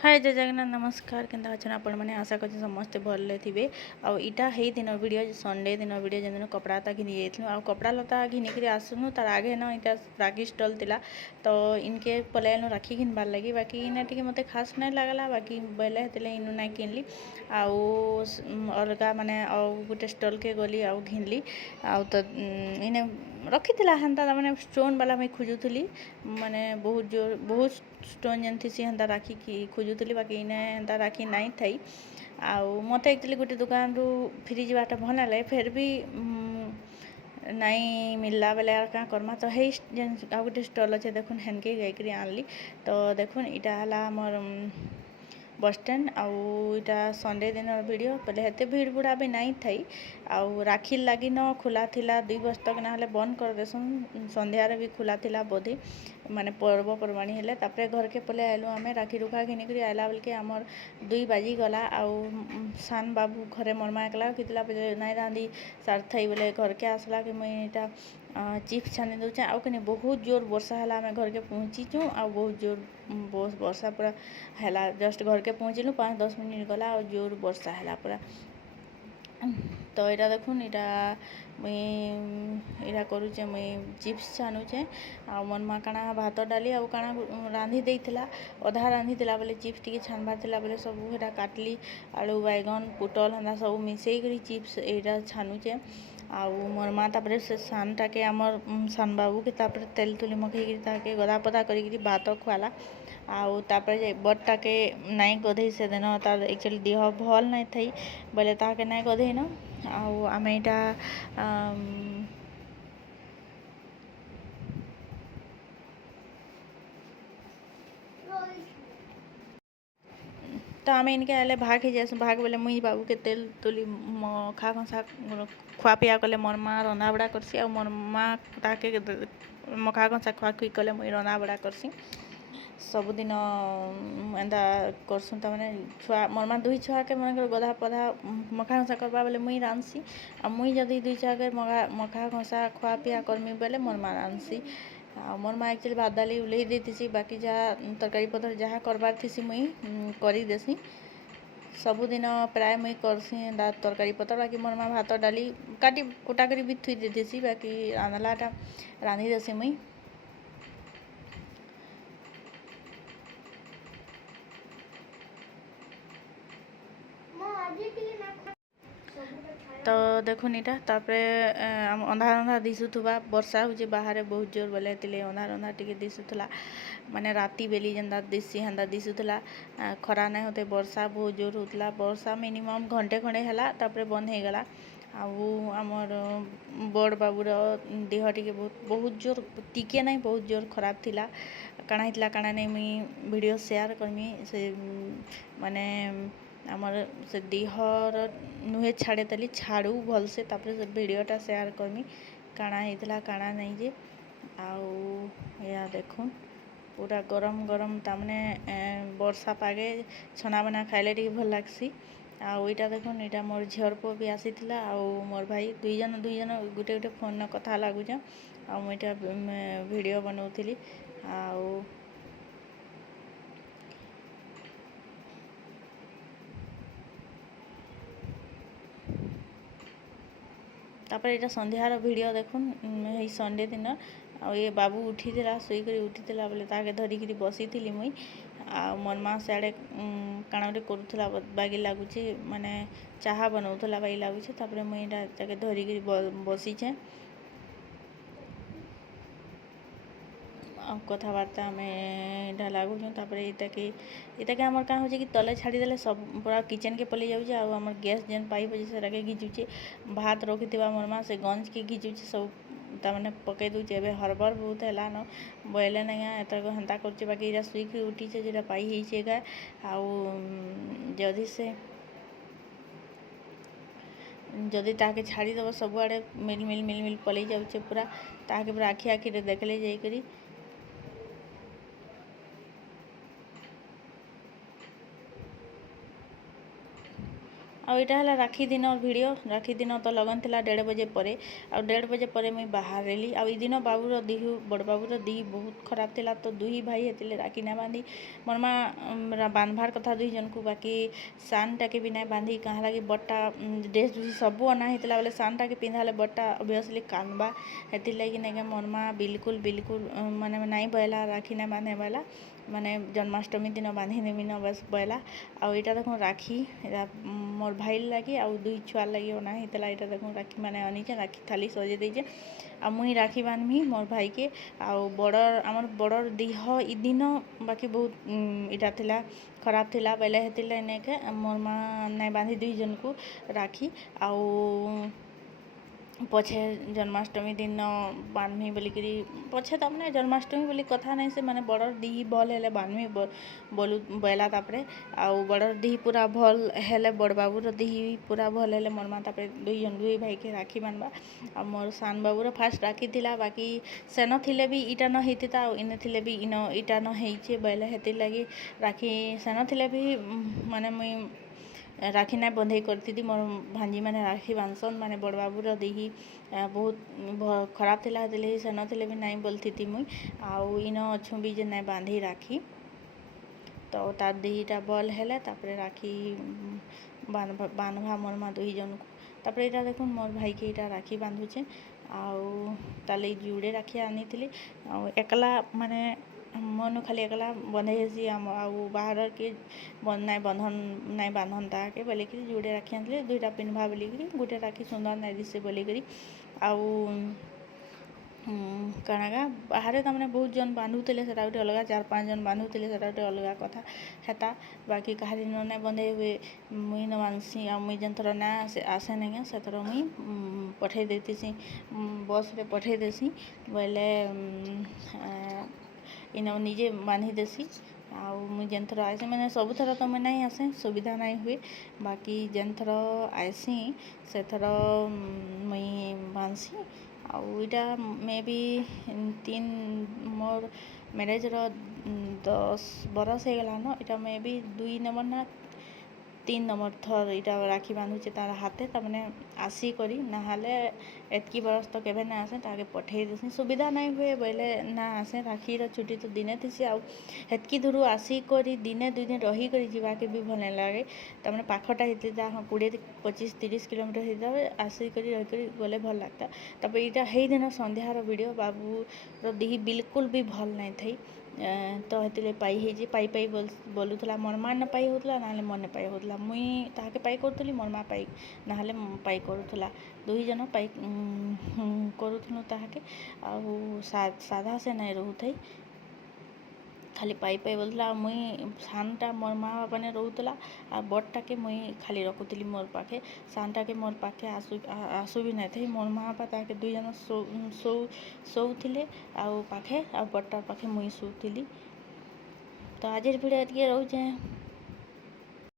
हाय जय जगन्नाथ नमस्कार केन्ता अच्छे आपण मैंने आशा कर समस्ते भले थे आईटा है दिन वीडियो संडे दिन वीडियो जिन कपड़ा ता घिनी जाइलु आ कपड़ा लता घिनिक आसनु तार आगे न इटा राखी स्टल थिला तो इनके पलैनु राखी घिनबार लगी बाकी इना टिके मते खास नहीं लगला बाकी बेले हेतले इनु ना किनली अलगा माने गोटे स्टल के गली आउ घिनली आउ तो इने रखी हेन्ता मैंने स्टोन वाला मुझे खोजुली माने बहुत स्टोन जन थी हेन्ता राखी खोजुली बाकी इने हेन्ता राखी नाई थी आउ मत एक्चुअली गोटे दुकान रू फ्री जावाटा भल लगे फिर भी नहीं मिलला बेले क्या करमा तो है आ गोटे स्टल अच्छे देखुन हेनके जाकरी आनली तो देखुन इटा मोर बस स्टैंड आउटा संडे दिन वीडियो पहले हेते भीड़ भुड़ा भी नहीं थी आउ राखी लगी न खुला थिला 2 बजे तक ना बंद कर देसन संध्यारे भी खुला थिला बोधी माने पर्वपर्वाणी हेले तापरे घर के पले आलु आम राखी रुखा घिनिक आला बेल के आमर 2 बाजी गला आउ सान बाबू घरे मरमा एकला कितला नहीं रांधी सार थी बोले घर के आसला कि मुईटा चिप्स छानी दूचे आउ कहीं बहुत जोर वर्षा है आम घर के पहुँचीचु आ बहुत जोर वर्षा पूरा है जस्ट घर के पहुँचलु 5-10 मिनट गला और जोर वर्षा है पूरा तो यहाँ देखुन यहाँ मुई करुचे मुई चिप्स छानुचे आ मन माँ काना भात डाली आउ काना रांधी देइथिला अधा रांधी देला बेले चिप्स टिके छानबार थिला बेले सब हेटा काटली आलू बैगन पुटल हेन्ता सब मिसेई करी चिप्स एटा छानुचे आउ मोर माँ तापरे से सानटा के आमर सान बाबू के तापरे तेल तुली मकई ताके गदा पदा करी भात खुआला आउ तापरे बड़टा के नाई गधे से दिन तार एक्चुअली देह भल नहीं थी बोले ताके नाई गधे न आउ आम यहाँ तो आम इनके आले भाग ही जाए भाग बोले मुई बाबू के तेल तुली खा खसा खुआ पिया कले मोर माँ रंधा बड़ा करसी आ मोर माँ ताके मखा खसा खुआ खुई कले मुई रंधा बड़ा करसी सबुदिन एंता करसुँ तमाने छुआ मोर माँ 2 छुआ के मन गधा पधा मखा घसा करवा बेले मुई रांधसी आ मुई जदि 2 छुआ के मखा घसा खुआ पिया करमी बेले मोर माँ रांधसी आ मोर माँ एक्चुअली भात डाली उल्हे देती बाकी जहाँ तरकारी पतर जहाँ करबार थी मुई करी देसी सबुदिन प्राय मुई करसी तरकारी पतर बाकी मोर माँ भात डाली काटी कुटा करी भी थुई देसी बाकी रांधलाटा रांधी देसी मुई तो देखुन इटा तापरे अंधार अंधार दिशुथुबा वर्षा हो बाहर बहुत जोर बोले अंधार अंधार टिके दिशुला माने राती बेली जेंदा दिसी हेंदा दिशुला खरा नहीं होते वर्षा बहुत जोर होता वर्षा मिनिमम घंटे खंडे है तापरे बंद हो गला आमर बड़ बाबूर देह टिके बहुत जोर टिके नहीं बहुत जोर खराब थिला काना हितला काना नहीं मुई वीडियो शेयर करमी से माने आमर से देहर नुहे छाड़े तली छाड़ू भल से तापरे से वीडियोटा शेयर करमी काना हितला काना नहीं जे आउ या देखुन पूरा गरम गरम तामने वर्षा पागे छना बना खाइले टिके भल लागसी आउ इटा देखुन इटा मोर झीर पुओ भी आसीथिला आउ मोर भाई दुई जन गोटे गोटे फोन कथा लागुछ आउ मु इटा वीडियो बनाउथिली आउ तापर यहाँ संध्यार वीडियो देखुन यही संडे दिन आ ये बाबू उठी शुक उठी बोले ताके धरिकी बसी थी मुई आ मोर माँ सियाड़े काना गोटे करूला बागी लगुच माने चाहा बनाऊला बागी लगुच तापर मुई ताके धरिकी बसीचे कथबार्ता आम यहाँ लगुच इताके आमर क्या हो कि तले छाड़ीदे सब पूरा किचन के पलि जाऊे आम गैस जेन पाइप अच्छे से घिचुचे भात रखी मोर माँ से गंज के घिचुचे सब तमाने पकई दूचे ए हरबर बहुत है न बोले नहीं एतक हेन्ता कर बाकी शुक उठीचे जो पाई गा आउ जदि से जदि ताके छाड़ीदेव सबुआड़े मिल मिल मिल मिल पलि जाऊे पूरा ताके पूरा आखि आखि देखले जाकरी आईटा है राखी दिन भिड राखी दिन तो लगन थी 1:30 बजे पर 1:30 बजे पर मुई बाहर आई दिन बाबूर दिह बड़ बाबूर दिह बहुत खराब थिला तो दुई भाई हेतिले राखी ना बांधी मोर माँ बांधवार कथा 2 जन को बाकी सानटा के भी ना बांधी कहाँ लगी बट्टा ड्रेस डूस सब अना होता बोले सानटा के पिंधाले बट्टा ऑब्वियसली कानबा हेतिर लगी नहीं मोर माँ बिल्कुल बिल्कुल माने नहीं बहला राखी ना बांधे बहला माने जन्माष्टमी दिन बांधी देवी न बस बहला आउ यहाँ देखो राखी मोर भाई लगी आउ 2 छुआ लगी अना होता यहाँ देखो राखी मैंने अनीचे राखी थाली सजे देचे आ मुई राखी बांधमी मोर भाई के आउ बड़र आमर बड़र देह इ दिन बाकी बहुत इटा थिला खराब थिला बेले हेतिले इनेके मोर माँ नहीं बांधी 2 जन को राखी आउ पछे जन्माष्टमी दिन बांधमी बोलिकी पछे तमने जन्माष्टमी बोली कथा नहीं से माने बड़र दी भल हेले बांधमी बोलू बहला तापरे आउ बड़र दी पूरा भल हेले बड़ बाबूर दी पूरा भल हेले मोर माँ तापरे 2 जन 2 भाई के राखी बांधबा आ मोर सान बाबूर फास्ट राखी थिला बाकी सेन थिले भी इटा न हेतिता आ इने थिले भी इन इटा न हेइचे बेले हेतिर लगी राखी सेन थिले भी माने मुई राखी ना बंधे करती मोर भांजी मैंने राखी बांधसन माने बड़ बाबूर देही बहुत खराब थिला हेतिले सेन थिले भी नहीं बोलती थी मुई आउ इन अच्छु भी जे नहीं बांधी राखी तो तार देहीटा बल हेले तापरे राखी बांधवा मोर माँ 2 जन को तापरे इटा देखुन मोर भाई के इटा राखी बांधुचे आउ ताले जुड़े राखी आनी थी आउ एकला माने मन खाली एकला बंधे हेसी आउ बाहर के नहीं बंधन नहीं बांधन ताके बोलिकी जुड़े राखी आनी 2टा पिन्धवा बोलिकी गोटे राखी सुंदर नहीं दिशे बोलिकी आउ काणागा बाहर तमने बहुत जन बांधुले से गोटे अलग 4-5 जन बांधुले से गोटे अलग कथा हेता बाकी कहारी न नहीं बंधे हुए मुई न बांधसी आ मुई जन थर ना आसे नहीं से थर मुई पठे देती बस रे पठे देसी बोले इन निजे बांधी देसी आउ मुई जेन थर आसी मैंने सब थर तो मैं नहीं आसे सुविधा नहीं हुए बाकी जेन थर आसी से थर मुई बांधसी आउ इटा मे बी 3 मोर मैरेज 10 बरस हो गला न इटा मे बी 2 नंबर ना 3 नंबर थर इटा राखी बांधुचे तार हाथे तमने आसी करी नाहाले एतकी बरस तो केबे ना आसे ताके पठे देसी सुविधा नहीं हुए बोले ना आसे राखी छुट्टी तो दिने थी आउ हेतकी दूर आसी करी दिने 2 दिन रही करी जीवाके भी भल नहीं लगे तमने पाखटा होता हाँ 20-25-30 किलोमीटर होता आसी करी रही करी गले भल लगता तब यहाँ हे दिन संध्यार वीडियो बाबूर देह बिल्कुल भी भल नहीं थी तो हेतिले पाई है पाई बोलूला मोर माँ न पाई होता ना मन पाई होता मुई ताके पाई करूली मोर माँ पाई ना पाई करूला 2 जन पाई करूँ ताके आउ साधा से नहीं रोथे खाली पाई बोलूला मुई सानटा मोर माँ बापा ने रोला आ बड़टा के मुई खाली रखुली मोर पाखे सानटा के मोर पाखे आसु भी नहीं थे मोर माँ बापा ताके 2 जन शोले आउ पाखे आ बड़टा पाखे मुई शुली तो आज भिडियो ये रोचे।